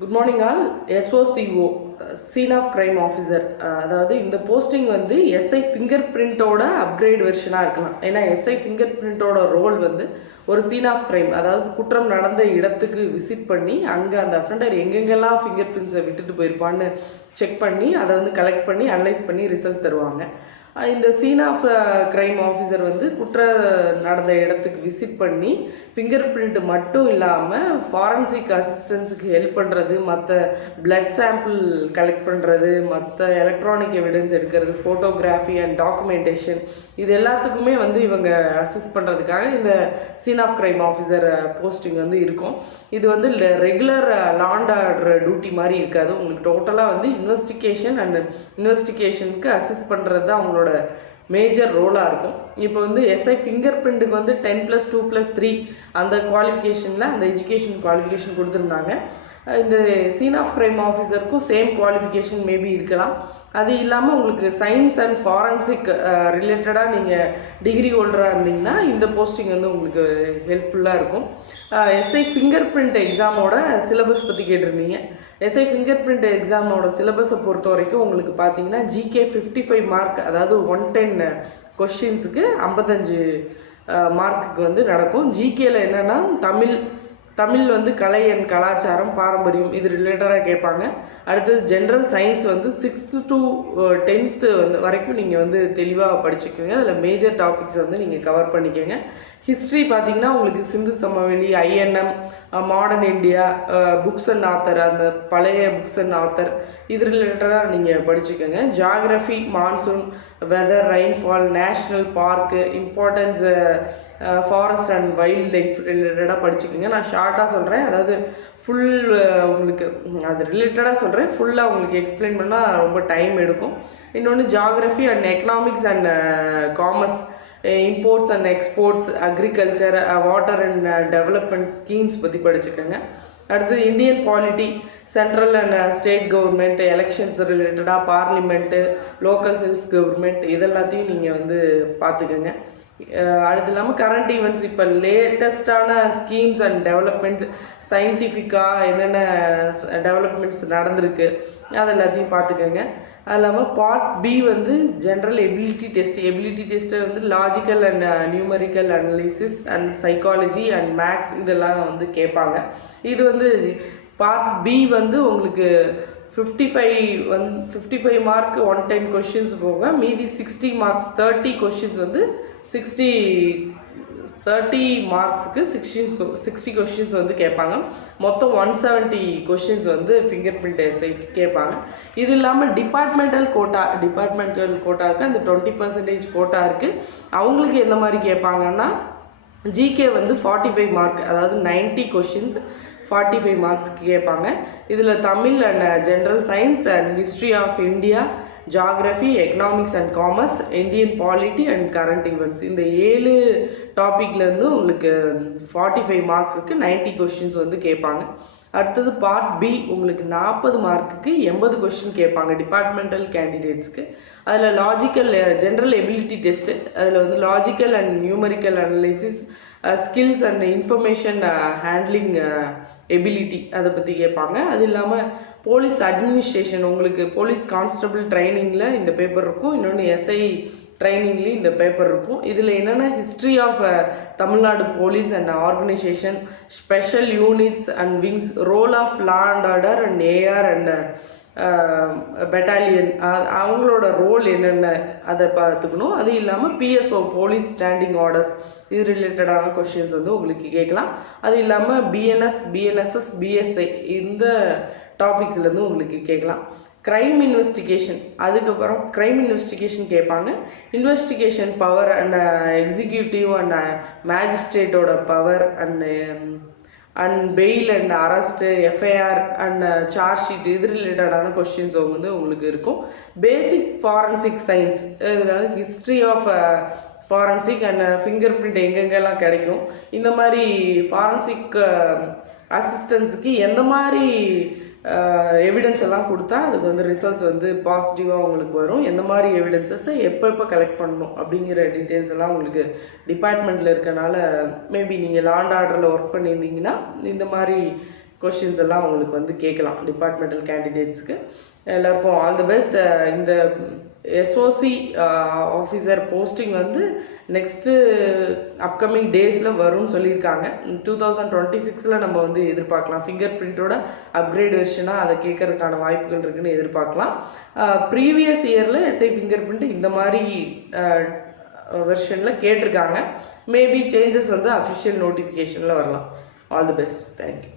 Good morning all. SOCO scene of crime officer, அதாவது இந்த posting வந்து எஸ்ஐ ஃபிங்கர் பிரிண்ட்டோட அப்கிரேட் வெர்ஷனாக இருக்கலாம். ஏன்னா எஸ்ஐ ஃபிங்கர் பிரிண்ட்டோட ரோல் வந்து ஒரு சீன் ஆஃப் கிரைம், அதாவது குற்றம் நடந்த இடத்துக்கு விசிட் பண்ணி அங்கே அந்த அஃபெண்டர் எங்கெங்கெல்லாம் ஃபிங்கர் பிரிண்ட்ஸை விட்டுட்டு போயிருப்பான்னு செக் பண்ணி அதை வந்து கலெக்ட் பண்ணி அனலைஸ் பண்ணி ரிசல்ட் தருவாங்க. இந்த சீன் ஆஃப் கிரைம் ஆஃபீஸர் வந்து நடந்த இடத்துக்கு விசிட் பண்ணி ஃபிங்கர் பிரிண்ட் மட்டும் இல்லாமல் ஃபாரன்சிக் அசிஸ்டன்ஸுக்கு ஹெல்ப் பண்ணுறது, மற்ற பிளட் சாம்பிள் கலெக்ட் பண்ணுறது, மற்ற எலக்ட்ரானிக் எவிடன்ஸ் எடுக்கிறது, ஃபோட்டோகிராஃபி அண்ட் டாக்குமெண்டேஷன், இது எல்லாத்துக்குமே வந்து இவங்க அசிஸ்ட் பண்ணுறதுக்காக இந்த scene of crime officer posting வந்து இருக்கும். இது வந்து regular law and order duty மாதிரி இருக்காது. உங்களுக்கு டோட்டலாக வந்து இன்வெஸ்டிகேஷனுக்கு அசிஸ்ட் பண்ணுறது தான் அவங்களோட மேஜர் ரோலாக இருக்கும். இப்போ வந்து எஸ்ஐ ஃபிங்கர் பிரிண்ட்டுக்கு வந்து 10+2+3 அந்த குவாலிஃபிகேஷனில் அந்த எஜுகேஷன் குவாலிஃபிகேஷன் கொடுத்துருந்தாங்க. இந்த சீன் ஆஃப் கிரைம் ஆஃபீஸருக்கும் சேம் குவாலிஃபிகேஷன் மேபி இருக்கலாம். அது இல்லாமல் உங்களுக்கு சயின்ஸ் அண்ட் ஃபாரன்சிக் ரிலேட்டடாக நீங்கள் டிகிரி ஹோல்டராக இருந்தீங்கன்னா இந்த போஸ்டிங் வந்து உங்களுக்கு ஹெல்ப்ஃபுல்லாக இருக்கும். எஸ்ஐ ஃபிங்கர் பிரிண்ட் எக்ஸாமோட சிலபஸ் பற்றி கேட்டிருந்தீங்க. எஸ்ஐ ஃபிங்கர் பிரிண்ட் எக்ஸாமோட சிலபஸை பொறுத்த வரைக்கும் உங்களுக்கு பார்த்தீங்கன்னா ஜிகே 55 மார்க், அதாவது 110 கொஸ்டின்ஸுக்கு 55 மார்க்குக்கு வந்து நடக்கும். ஜிகேல என்னென்னா தமிழ் வந்து கலை அண்ட் கலாச்சாரம் பாரம்பரியம் இது ரிலேட்டடாக கேட்பாங்க. அடுத்தது ஜென்ரல் சயின்ஸ் வந்து 6th to 10th வந்து வரைக்கும் நீங்கள் வந்து தெளிவாக படிச்சுக்கோங்க. அதில் மேஜர் டாபிக்ஸ் வந்து நீங்கள் கவர் பண்ணிக்கோங்க. ஹிஸ்ட்ரி பார்த்திங்கன்னா உங்களுக்கு சிந்து சமவெளி, INM, modern India, books and author, அந்த பழைய புக்ஸ் அண்ட் ஆத்தர் இது ரிலேட்டடாக நீங்கள் படிச்சுக்கோங்க. Geography, monsoon, weather, rainfall, national park, importance, forest and wild life ரிலேட்டடாக படிச்சுக்கோங்க. நான் ஷார்ட்டாக சொல்கிறேன், அதாவது ஃபுல் உங்களுக்கு அது ரிலேட்டடாக சொல்கிறேன். ஃபுல்லாக உங்களுக்கு எக்ஸ்பிளைன் பண்ணால் ரொம்ப டைம் எடுக்கும். இன்னொன்று geography and economics and commerce, imports and exports, agriculture, water and development schemes பற்றி படிச்சுக்கோங்க. அடுத்தது Indian polity, central and state government, elections ரிலேட்டடாக, பார்லிமெண்ட்டு, லோக்கல் செல்ஃப் கவர்மெண்ட் இதெல்லாத்தையும் நீங்கள் வந்து பார்த்துக்கோங்க. அடுத்து இல்லாமல் கரண்ட் ஈவெண்ட்ஸ், இப்போ லேட்டஸ்டான ஸ்கீம்ஸ் அண்ட் டெவலப்மெண்ட்ஸ், சயின்டிஃபிக்காக என்னென்ன டெவலப்மெண்ட்ஸ் நடந்திருக்கு அது எல்லாத்தையும் பார்த்துக்கோங்க. அது இல்லாமல் பார்ட் பி வந்து ஜென்ரல் எபிலிட்டி டெஸ்ட்டு வந்து logical and numerical analysis and psychology and maths இதெல்லாம் வந்து கேட்பாங்க. இது வந்து பார்ட் பி வந்து உங்களுக்கு 55 மார்க் 110 கொஷின்ஸ் போக மீதி 60 மார்க்ஸ் 30 கொஷின்ஸ் வந்து 30 மார்க்ஸுக்கு 60 கொஷின்ஸ் வந்து கேட்பாங்க. மொத்தம் 170 கொஷின்ஸ் வந்து ஃபிங்கர் பிரிண்ட் எஸ்ஐக்கு கேட்பாங்க. இது இல்லாமல் டிபார்ட்மெண்டல் கோட்டாவுக்கு அந்த 20% கோட்டா இருக்குது. அவங்களுக்கு எந்த மாதிரி கேட்பாங்கன்னா ஜிகே வந்து 45 மார்க், அதாவது 90 கொஷின்ஸ் 45 மார்க்ஸ்க்கு கேட்பாங்க. இதில் Tamil and general science and history of India, geography, economics and commerce, Indian polity and current events இந்த 7 டாப்பிக்லேருந்து உங்களுக்கு 45 மார்க்ஸுக்கு 90 கொஷின்ஸ் வந்து கேட்பாங்க. அடுத்தது பார்ட் பி உங்களுக்கு 40 மார்க்குக்கு 80 கொஷின் கேட்பாங்க டிபார்ட்மெண்டல் கேண்டிடேட்ஸ்க்கு. அதில் லாஜிக்கல் ஜென்ரல் எபிலிட்டி டெஸ்ட்டு, அதில் வந்து logical and numerical analysis, skills and information handling ability அதை பற்றி கேட்பாங்க. அது இல்லாமல் போலீஸ் அட்மினிஸ்ட்ரேஷன், உங்களுக்கு போலீஸ் கான்ஸ்டபிள் ட்ரைனிங்கில் இந்த பேப்பர் இருக்கும். இன்னொன்று எஸ்ஐ ட்ரைனிங்லேயும் இந்த பேப்பர் இருக்கும். இதில் என்னென்னா history of Tamil Nadu police and organisation, special units and wings, role of law and order and AR and battalion அவங்களோட ரோல் என்னென்ன அதை பார்த்துக்கணும். அது இல்லாமல் பிஎஸ்ஓ போலீஸ் ஸ்டாண்டிங் ஆர்டர்ஸ் இது ரிலேட்டடான கொஷின்ஸ் வந்து உங்களுக்கு கேட்கலாம். அது இல்லாமல் பிஎன்எஸ்எஸ், பிஎஸ்ஐ இந்த டாபிக்ஸ்லேருந்து உங்களுக்கு கேட்கலாம். க்ரைம் இன்வெஸ்டிகேஷன், அதுக்கப்புறம் க்ரைம் இன்வெஸ்டிகேஷன் கேட்பாங்க. Investigation power and executive and மேஜிஸ்ட்ரேட்டோட power and bail and arrest, FIR and charge sheet இது ரிலேட்டடான கொஸ்டின்ஸ் வந்து உங்களுக்கு இருக்கும். பேசிக் ஃபாரன்சிக் சயின்ஸ், அதாவது history of forensic and finger print எங்கெங்கெல்லாம் கிடைக்கும், இந்த மாதிரி ஃபாரன்சிக் அசிஸ்டன்ஸுக்கு எந்த மாதிரி எவிடன்ஸ் எல்லாம் கொடுத்தா அதுக்கு வந்து ரிசல்ட்ஸ் வந்து பாசிட்டிவாக உங்களுக்கு வரும், எந்த மாதிரி எவிடன்ஸஸை எப்போ கலெக்ட் பண்ணணும் அப்படிங்கிற டீட்டெயில்ஸ் எல்லாம் உங்களுக்கு டிபார்ட்மெண்ட்டில் இருக்கனால மேபி நீங்கள் லா அண்ட் ஆர்டரில் ஒர்க் பண்ணியிருந்தீங்கன்னா இந்த மாதிரி கொஷின்ஸ் எல்லாம் உங்களுக்கு வந்து கேட்கலாம். டிபார்ட்மெண்டல் கேண்டிடேட்ஸ்க்கு எல்லாருக்கும் ஆல் தி பெஸ்ட். இந்த எஸ்ஓசி ஆஃபீஸர் போஸ்டிங் வந்து நெக்ஸ்ட்டு அப்கமிங் டேஸில் வரும்னு சொல்லியிருக்காங்க. 2026 நம்ம வந்து எதிர்பார்க்கலாம். ஃபிங்கர் பிரிண்ட்டோட அப்கிரேட் வெர்ஷனாக அதை கேட்கறதுக்கான வாய்ப்புகள் இருக்குதுன்னு எதிர்பார்க்கலாம். ப்ரீவியஸ் இயரில் எஸ்ஐ ஃபிங்கர் பிரிண்ட் இந்த மாதிரி வெர்ஷனில் கேட்டிருக்காங்க. மேபி சேஞ்சஸ் வந்து அஃபிஷியல் நோட்டிஃபிகேஷனில் வரலாம். All the best. தேங்க்யூ.